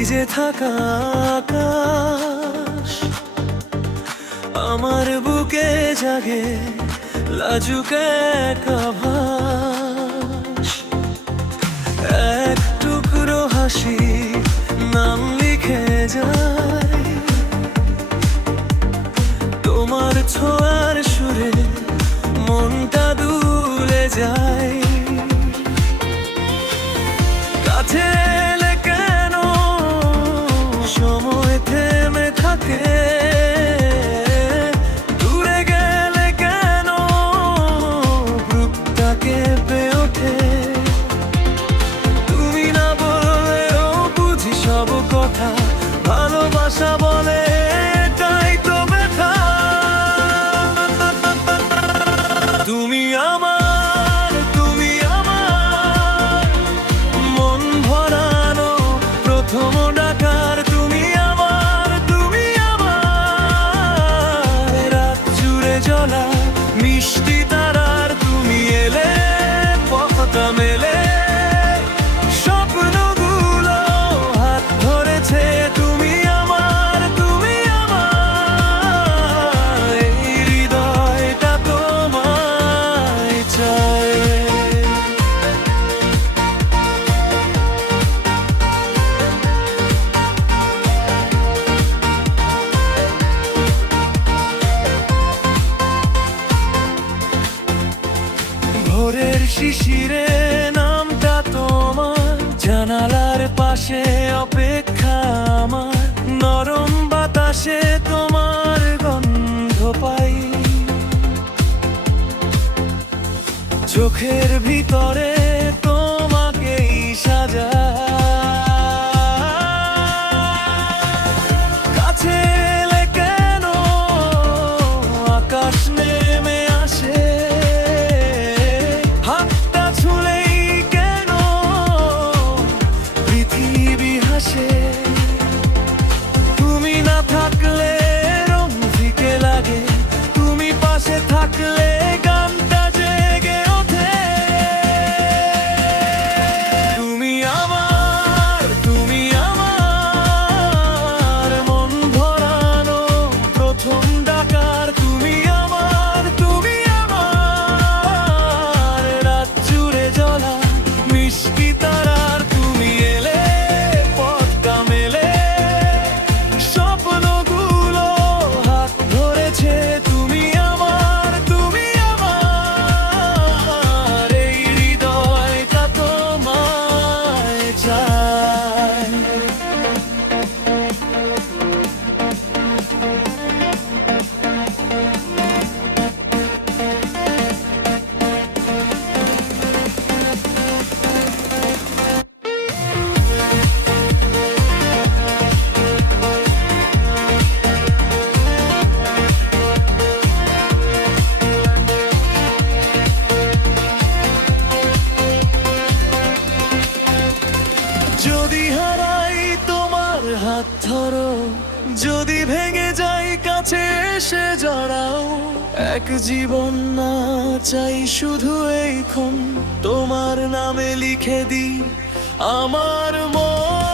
ভিজে থাকা আকাশ আমার বুকে জাগে লাজুক এক আভাস। এক টুকরো হাসি নাম লিখে যায় তোমার ছোঁয়ার সুরে, মনটা দুলে যায়। কাছে এলে কেন সময় থেমে থাকে, দূরে গেলে কেন বুকটা কেঁপে ওঠে। তুমি না বললেও বুঝি সব কথা, ভালোবাসা বলে এটাই তো ব্যথা। তুমি আমার, তুমি আমার মন ভরানো প্রথম ডাকার। তুমি আমার, তুমি আমার রাত জুড়ে জ্বলা মিষ্টি তারার। তুমি এলে পথটা মেলে, স্বপ্নগুলো হাত ধরেছে। তুমি আমার, তুমি আমার এই হৃদয়টা তোমায় চায়। ভোরের শিশিরে নামটা তোমার, জানালার পাশে অপেক্ষা আমার। নরম বাতাসে তোমার গন্ধ পাই, চোখের ভিতরে তোমাকেই সাজাই। কাছে এলে কেন আকাশ নেমে আসে, হাতটা ছুঁলেই কেন পৃথিবী হাসে। তুমি না থাকলে রং ফিকে লাগে, তুমি পাশে থাকলে গানটা জেগে ওঠে। তুমি আমার, তুমি আমার মন ভরানো প্রথম ডাকার। তুমি আমার, তুমি আমার রাত জুড়ে জ্বলা মিষ্টি তারার। তুমি এলে পথটা মেলে, স্বপ্নগুলো হাত ধরেছে। তুমি আমার, তুমি আমার এই হৃদয়টা তোমায় চায়। যদি হারাই তোমার হাত ধরো, যদি ভেঙে যাই কাছে এসে জড়াও। এক জীবন না চাই শুধু এইক্ষণ, তোমার নামে লিখে দিই আমার মন।